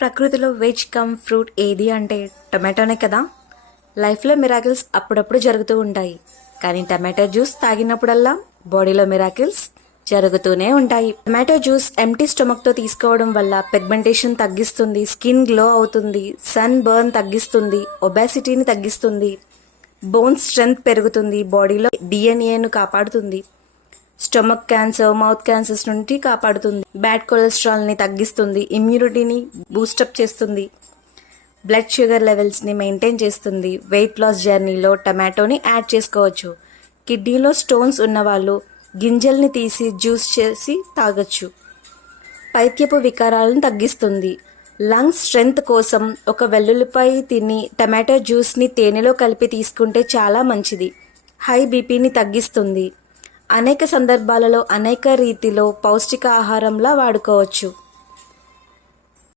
ప్రకృతిలో veg come fruit ఏది అంటే టమాటోనే కదా. లైఫ్లో మిరాకిల్స్ అప్పుడప్పుడు జరుగుతూ ఉంటాయి, కానీ టమాటో జ్యూస్ తాగినప్పుడల్లా బాడీలో మిరాకిల్స్ జరుగుతూనే ఉంటాయి. టమాటో జ్యూస్ ఎంటీ స్టొమక్తో తీసుకోవడం వల్ల పిగ్మెంటేషన్ తగ్గిస్తుంది, స్కిన్ గ్లో అవుతుంది, సన్ బర్న్ తగ్గిస్తుంది, ఒబేసిటీని తగ్గిస్తుంది, బోన్ స్ట్రెంగ్త్ పెరుగుతుంది, బాడీలో డిఎన్ఏను కాపాడుతుంది, స్టొమక్ క్యాన్సర్, మౌత్ క్యాన్సర్స్ నుండి కాపాడుతుంది, బ్యాడ్ కొలెస్ట్రాల్ని తగ్గిస్తుంది, ఇమ్యూనిటీని బూస్టప్ చేస్తుంది, బ్లడ్ షుగర్ లెవెల్స్ని మెయింటైన్ చేస్తుంది. వెయిట్ లాస్ జర్నీలో టమాటోని యాడ్ చేసుకోవచ్చు. కిడ్నీలో స్టోన్స్ ఉన్నవాళ్ళు గింజల్ని తీసి జ్యూస్ చేసి తాగొచ్చు. పైత్యపు వికారాలను తగ్గిస్తుంది. లంగ్స్ స్ట్రెంగ్త్ కోసం ఒక వెల్లుల్లిపాయ తిని టమాటో జ్యూస్ని తేనెలో కలిపి తీసుకుంటే చాలా మంచిది. హై బీపీని తగ్గిస్తుంది. అనేక సందర్భాలలో అనేక రీతిలో పౌష్టిక ఆహారంలా వాడుకోవచ్చు.